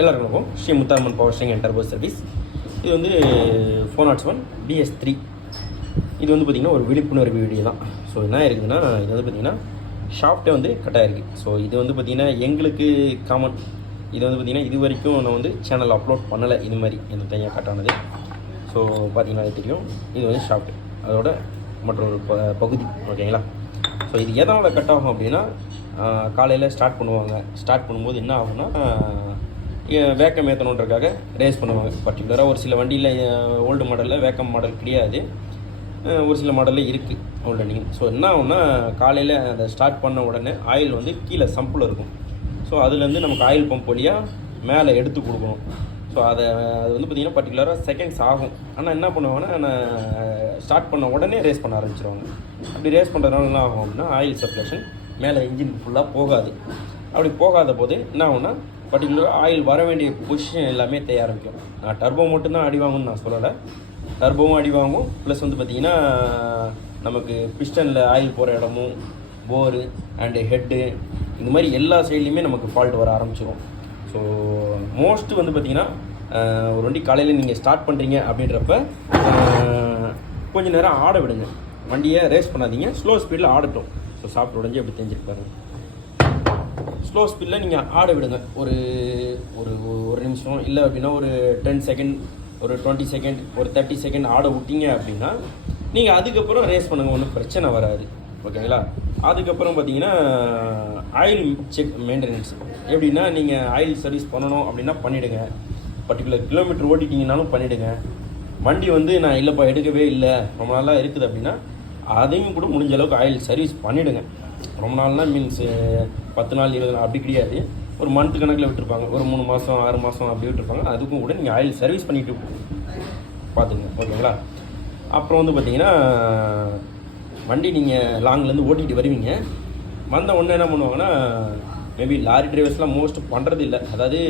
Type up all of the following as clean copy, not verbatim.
எல்லாருக்கும் வணக்கம். Sri Mutharamman power steering and turbo service. இது வந்து 401 BS3. இது வந்து பார்த்திங்கன்னா ஒரு விழிப்புணர்வு வீடியோ தான். ஸோ என்ன இருக்குதுன்னா, இது வந்து பார்த்திங்கன்னா ஷாஃப்ட்டே வந்து கட்டாக இருக்குது. ஸோ இது வந்து பார்த்திங்கன்னா எங்களுக்கு காமன். இது வந்து பார்த்திங்கன்னா இது வரைக்கும் நான் வந்து சேனல் அப்லோட் பண்ணலை இது மாதிரி இந்த தனியாக கட்டானது. ஸோ பார்த்திங்கன்னா அது தெரியும். இது வந்து ஷாஃப்ட் அதோட மற்றொரு பகுதி, ஓகேங்களா. ஸோ இது எதனால் கட் ஆகும் அப்படின்னா, காலையில் ஸ்டார்ட் பண்ணுவாங்க. ஸ்டார்ட் பண்ணும்போது என்ன ஆகும்னா, வேக்கம் ஏற்றணுன்றக்காக ரேஸ் பண்ணுவாங்க. பர்டிகுலராக ஒரு சில வண்டியில் ஓல்டு மாடலில் வேக்கம் மாடல் கிடையாது, ஒரு சில மாடலில் இருக்குது ஓல்டு ரன்னிங். ஸோ என்ன ஆகும்னா, காலையில் அதை ஸ்டார்ட் பண்ண உடனே ஆயில் வந்து கீழே சம்பில் இருக்கும். ஸோ அதுலேருந்து நமக்கு ஆயில் பம்ப் வழியாக மேலே எடுத்து கொடுக்கணும். ஸோ அது வந்து பார்த்திங்கன்னா பர்டிகுலராக செகண்ட்ஸ் ஆகும். ஆனால் என்ன பண்ணுவாங்கன்னா, நான் ஸ்டார்ட் பண்ண உடனே ரேஸ் பண்ண ஆரம்பிச்சிருவாங்க. அப்படி ரேஸ் பண்ணுறதுனால என்ன ஆகும் அப்படின்னா, ஆயில் சர்க்குலேஷன் மேலே இன்ஜின் ஃபுல்லாக போகாது. அப்படி போகாத போது என்ன ஆகும்னா, பர்டிகுலராக ஆயில் வர வேண்டிய பொசிஷன் எல்லாமே தேய ஆரம்பிக்கும். நான் டர்போ மட்டும்தான் அடி வாங்கும்னு நான் சொல்லலை, டர்போவும் அடி வாங்கும். ப்ளஸ் வந்து பார்த்திங்கன்னா நமக்கு பிஸ்டனில் ஆயில் போகிற இடமும், போரு அண்டு ஹெட்டு, இந்த மாதிரி எல்லா சைட்லேயுமே நமக்கு ஃபால்ட் வர ஆரம்பிச்சிடும். ஸோ மோஸ்ட்டு வந்து பார்த்திங்கன்னா ஒரு வண்டி காலையில் நீங்கள் ஸ்டார்ட் பண்ணுறீங்க அப்படின்றப்ப கொஞ்சம் நேரம் ஆட விடுங்க. வண்டியை ரேஸ் பண்ணாதீங்க, ஸ்லோ ஸ்பீடில் ஆடட்டும். ஸோ சாப்பிட்டு உடஞ்சி அப்படி தெரிஞ்சிருப்பாரு. ஸ்லோ ஸ்பீடில் நீங்கள் ஆட விடுங்க. ஒரு ஒரு ஒரு நிமிஷம் இல்லை அப்படின்னா ஒரு 10 செகண்ட், ஒரு 20 செகண்ட், ஒரு 30 செகண்ட் ஆட விட்டீங்க அப்படின்னா நீங்கள் அதுக்கப்புறம் ரேஸ் பண்ணுங்கள், ஒன்றும் பிரச்சனை வராது, ஓகேங்களா. அதுக்கப்புறம் பார்த்தீங்கன்னா ஆயில் செக் மெயின்டெனன்ஸ் எப்படின்னா, நீங்கள் ஆயில் சர்வீஸ் பண்ணணும் அப்படின்னா பண்ணிவிடுங்க. பர்டிகுலர் கிலோமீட்டர் ஓட்டிட்டிங்கனாலும் பண்ணிவிடுங்க. வண்டி வந்து நான் இல்லைப்பா எடுக்கவே இல்லை ரொம்ப நாளாக இருக்குது அப்படின்னா அதையும் கூட முடிஞ்ச அளவுக்கு ஆயில் சர்வீஸ் பண்ணிவிடுங்க. ரொம்ப நாள்னால் மீன்ஸ் 10 நாள் 20 நாள் அப்படி கிடையாது, ஒரு மந்த் கணக்கில் விட்டுருப்பாங்க, ஒரு 3 மாதம் 6 மாதம் அப்படி விட்டுருப்பாங்க. அதுக்கும் கூட நீங்கள் ஆயில் சர்வீஸ் பண்ணிவிட்டு பார்த்துங்க, ஓகேங்களா. அப்புறம் வந்து பார்த்திங்கன்னா வண்டி நீங்கள் லாங்லேருந்து ஓட்டிகிட்டு வருவீங்க. வந்த உடனே என்ன பண்ணுவாங்கன்னா, மேபி லாரி டிரைவர்ஸ்லாம் மோஸ்ட் பண்ணுறது இல்லை. அதாவது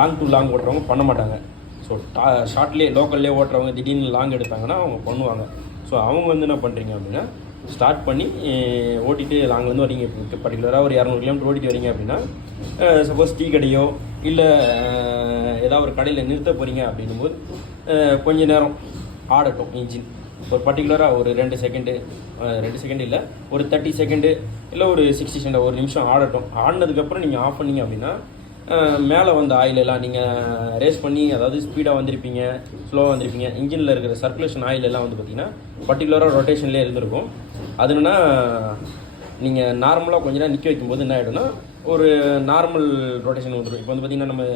லாங் டு லாங் ஓட்டுறவங்க பண்ண மாட்டாங்க. ஸோ ஷார்ட்லேயே லோக்கல்லே ஓட்டுறவங்க திடீர்னு லாங் எடுத்தாங்கன்னா அவங்க பண்ணுவாங்க. ஸோ அவங்க வந்து என்ன பண்ணுறீங்க அப்படின்னா, ஸ்டார்ட் பண்ணி ஓட்டிகிட்டு லாங்லேருந்து வரீங்க. இப்போ பர்டிகுலராக ஒரு 200 கிலோமீட்டர் ஓட்டிகிட்டு வரீங்க அப்படின்னா, சப்போஸ் டீ கடையோ இல்லை ஏதாவது ஒரு கடையில் நிறுத்த போகிறீங்க அப்படின்னும் போது கொஞ்சம் நேரம் ஆடட்டும் இன்ஜின். ஒரு பர்டிகுலராக ஒரு 2 செகண்டு இல்லை, ஒரு 30 செகண்டு இல்லை ஒரு 60 செகண்ட், ஒரு நிமிஷம் ஆடட்டும். ஆடினதுக்கப்புறம் நீங்கள் ஆஃப் பண்ணிங்க அப்படின்னா மேலே வந்த ஆயில் எல்லாம் நீங்கள் ரேஸ் பண்ணி, அதாவது ஸ்பீடாக வந்திருப்பீங்க, ஸ்லோவாக வந்திருப்பீங்க, இன்ஜினில் இருக்கிற சர்க்குலேஷன் ஆயில் எல்லாம் வந்து பார்த்திங்கன்னா பர்டிகுலராக ரொட்டேஷன்லேயே இருந்திருக்கும். அதுனா நீங்கள் நார்மலாக கொஞ்ச நேரம் நிற்க வைக்கும்போது என்ன ஆகிடும்னா, ஒரு நார்மல் ரொட்டேஷன் வந்துடும். இப்போ வந்து பார்த்திங்கன்னா நம்ம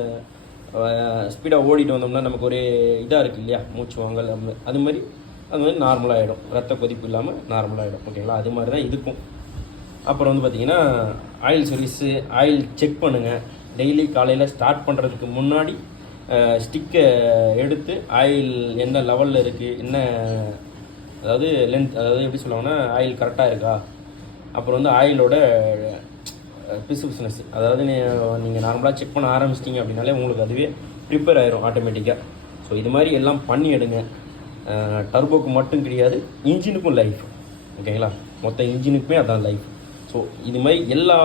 ஸ்பீடாக ஓடிட்டு வந்தோம்னா நமக்கு ஒரு இதாக இருக்குது இல்லையா, மூச்சு வாங்கல், அது மாதிரி நார்மலாக ஆகிடும். ரத்த கொதிப்பு இல்லாமல் நார்மலாகிடும், ஓகேங்களா. அது மாதிரி தான் இதுக்கும். அப்புறம் வந்து பார்த்திங்கன்னா ஆயில் சர்வீஸு, ஆயில் செக் பண்ணுங்கள். டெய்லி காலையில் ஸ்டார்ட் பண்ணுறதுக்கு முன்னாடி ஸ்டிக்கை எடுத்து ஆயில் என்ன லெவலில் இருக்குது, என்ன அதாவது லென்த், அதாவது எப்படி சொல்லுவாங்கன்னா ஆயில் கரெக்டாக இருக்கா. அப்புறம் வந்து ஆயிலோட பிசுபிசுனஸ், அதாவது நீங்கள் நார்மலாக செக் பண்ண ஆரம்பிச்சிட்டிங்க அப்படின்னாலே உங்களுக்கு அதுவே ப்ரிப்பேர் ஆயிரும் ஆட்டோமேட்டிக்காக. ஸோ இது மாதிரி எல்லாம் பண்ணி எடுங்க. டர்போக்கு மட்டும் கிடையாது, இன்ஜினுக்கும் லைஃப், ஓகேங்களா. மொத்த இன்ஜினுக்குமே அதான் லைஃப். ஸோ இது மாதிரி எல்லா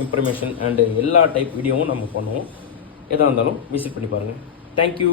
இன்ஃபர்மேஷன் அண்டு எல்லா டைப் வீடியோவும் நம்ம பண்ணுவோம். எதாக இருந்தாலும் விசிட் பண்ணி பாருங்கள். தேங்க்யூ.